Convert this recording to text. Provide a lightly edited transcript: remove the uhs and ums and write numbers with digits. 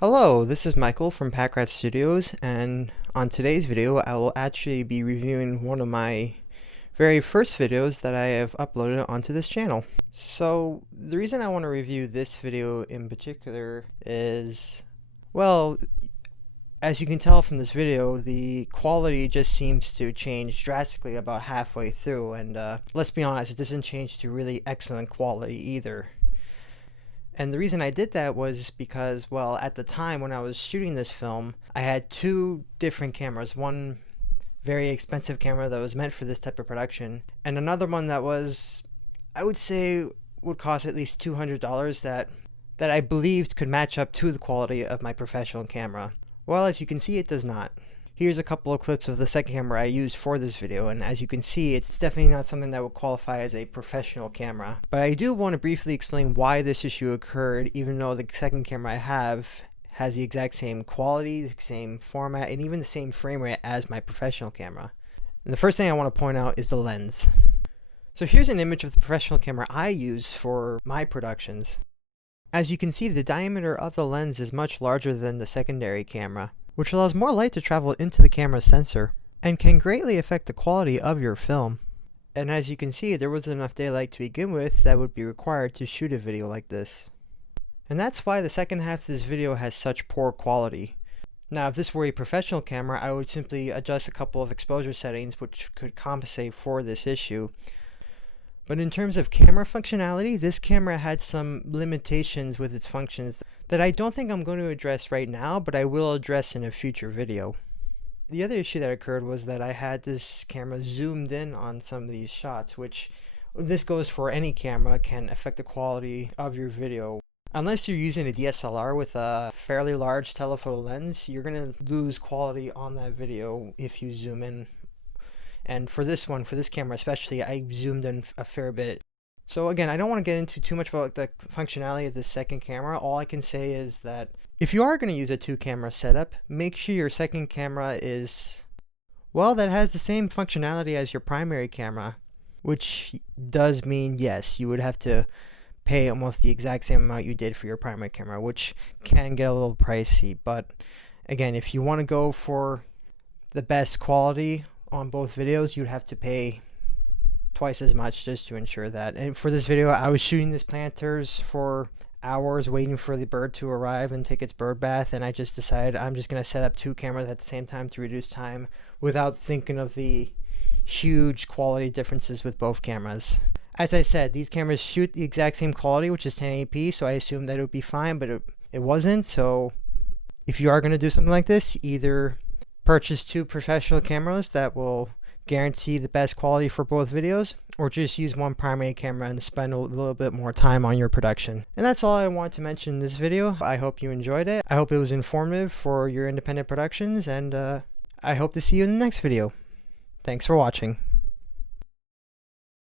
Hello, this is Michael from Packrat Studios, and on today's video I will actually be reviewing one of my very first videos that I have uploaded onto this channel. So the reason I want to review this video in particular is, well, as you can tell from this video, the quality just seems to change drastically about halfway through, and let's be honest, it doesn't change to really excellent quality either. And the reason I did that was because, well, at the time when I was shooting this film, I had two different cameras. One very expensive camera that was meant for this type of production, and another one that was, I would say, would cost at least $200 that I believed could match up to the quality of my professional camera. Well, as you can see, it does not. Here's a couple of clips of the second camera I used for this video, and as you can see, it's definitely not something that would qualify as a professional camera. But I do want to briefly explain why this issue occurred, even though the second camera I have has the exact same quality, the same format, and even the same frame rate as my professional camera. And the first thing I want to point out is the lens. So here's an image of the professional camera I use for my productions. As you can see, the diameter of the lens is much larger than the secondary camera, which allows more light to travel into the camera's sensor, and can greatly affect the quality of your film. And as you can see, there wasn't enough daylight to begin with that would be required to shoot a video like this. And that's why the second half of this video has such poor quality. Now, if this were a professional camera, I would simply adjust a couple of exposure settings which could compensate for this issue. But in terms of camera functionality, this camera had some limitations with its functions that I don't think I'm going to address right now, but I will address in a future video. The other issue that occurred was that I had this camera zoomed in on some of these shots, which this goes for any camera, can affect the quality of your video. Unless you're using a DSLR with a fairly large telephoto lens, you're going to lose quality on that video if you zoom in. And for this camera especially, I zoomed in a fair bit. So again, I don't want to get into too much about the functionality of this second camera. All I can say is that if you are going to use a two-camera setup, make sure your second camera is, well, that has the same functionality as your primary camera, which does mean, yes, you would have to pay almost the exact same amount you did for your primary camera, which can get a little pricey. But again, if you want to go for the best quality on both videos, you'd have to pay twice as much just to ensure that. And for this video, I was shooting this planters for hours waiting for the bird to arrive and take its bird bath, and I just decided I'm just going to set up two cameras at the same time to reduce time without thinking of the huge quality differences with both cameras. As I said, these cameras shoot the exact same quality, which is 1080p, so I assumed that it would be fine, but it wasn't. So if you are going to do something like this, either purchase two professional cameras that will guarantee the best quality for both videos, or just use one primary camera and spend a little bit more time on your production. And that's all I wanted to mention in this video. I hope you enjoyed it. I hope it was informative for your independent productions, and I hope to see you in the next video. Thanks for watching.